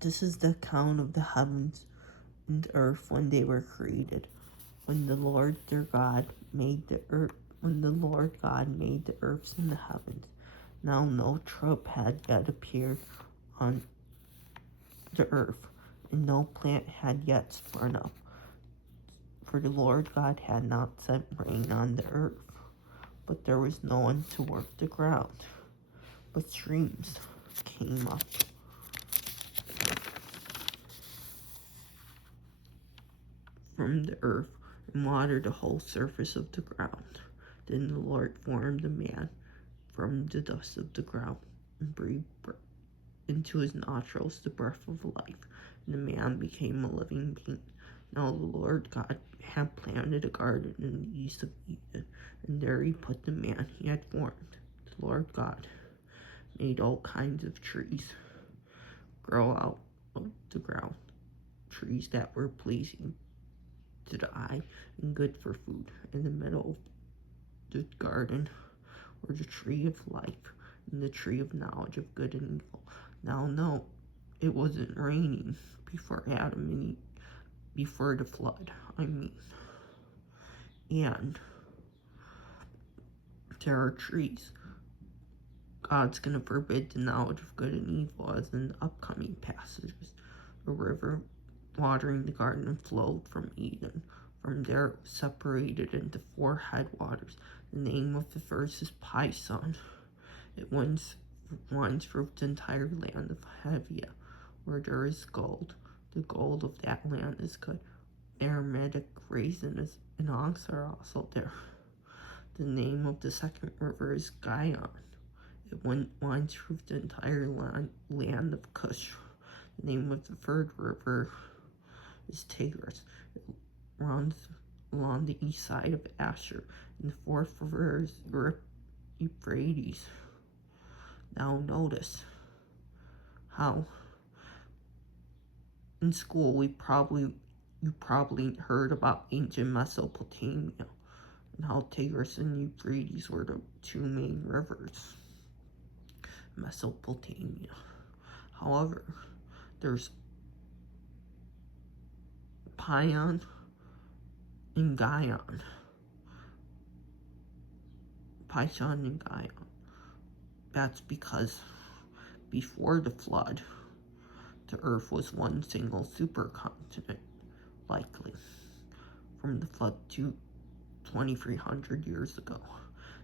This is the account of the heavens and earth when they were created, when the Lord their God made the earth, when the Lord God made the earths and the heavens. Now no shrub had yet appeared on the earth, and no plant had yet sprung up, for the Lord God had not sent rain on the earth, but there was no one to work the ground. But streams came up from the earth and watered the whole surface of the ground. Then the Lord formed the man from the dust of the ground and breathed into his nostrils the breath of life, and the man became a living being. Now the Lord God had planted a garden in the east of Eden, and there he put the man he had formed. The Lord God made all kinds of trees grow out of the ground, trees that were pleasing to the eye and good for food. In the middle of the garden were the tree of life and the tree of knowledge of good and evil. Now no, it wasn't raining before Adam and Eve, before the flood, and there are trees. God's going to forbid the knowledge of good and evil, as in the upcoming passages. A river watering the garden flowed from Eden. From there it was separated into 4 headwaters. The name of the first is Pison. It winds through the entire land of Hevia, where there is gold. The gold of that land is good. Aromatic raisins and onyx are also there. The name of the second river is Gihon. It winds through the entire land of Cush. The name of the third river is Tigris. It runs along the east side of Asher. And the fourth river is Euphrates. Now notice how in school you probably heard about ancient Mesopotamia and how Tigris and Euphrates were the 2 main rivers. Mesopotamia. However, there's Pion and Gihon. Pishon and Gihon. That's because before the flood, the earth was one single supercontinent, likely from the flood to 2,300 years ago.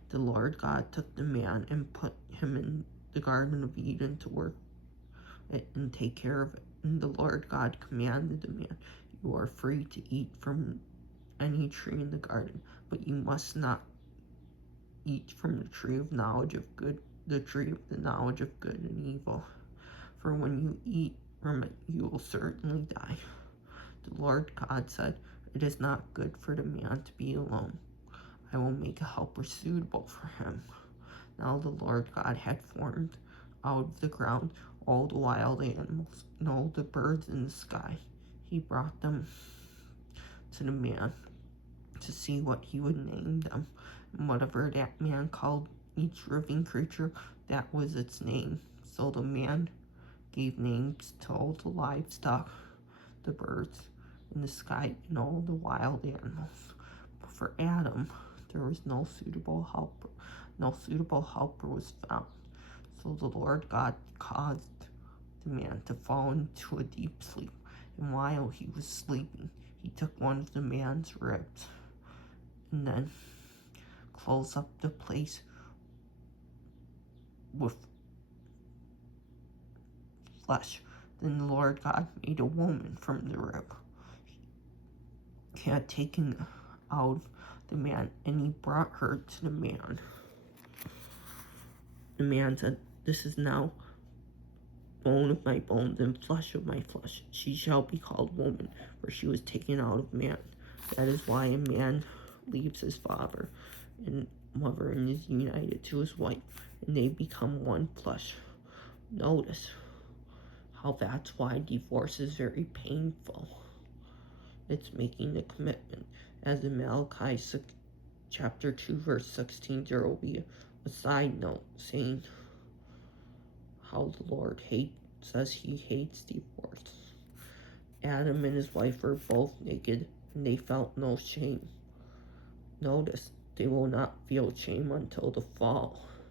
The Lord God took the man and put him in the Garden of Eden to work it and take care of it. And the Lord God commanded the man, "You are free to eat from any tree in the garden, but you must not eat from the tree of knowledge of good, the tree of the knowledge of good and evil. For when you eat from it, you will certainly die." The Lord God said, "It is not good for the man to be alone. I will make a helper suitable for him." Now the Lord God had formed out of the ground all the wild animals and all the birds in the sky. He brought them to the man to see what he would name them. And whatever that man called each living creature, that was its name. So the man gave names to all the livestock, the birds in the sky, and all the wild animals. But for Adam, there was no suitable helper. No suitable helper was found. So the Lord God caused the man to fall into a deep sleep. And while he was sleeping, he took one of the man's ribs and then closed up the place with flesh. Then the Lord God made a woman from the rib he had taken out of the man, and he brought her to the man. The man said, "This is now bone of my bones and flesh of my flesh. She shall be called woman, for she was taken out of man. That is why a man leaves his father and mother and is united to his wife, and they become one flesh." Notice how that's why divorce is very painful. It's making a commitment. As in Malachi chapter 2, verse 16, there will be a side note saying how the Lord says he hates divorce. Adam and his wife were both naked, and they felt no shame. Notice, they will not feel shame until the fall.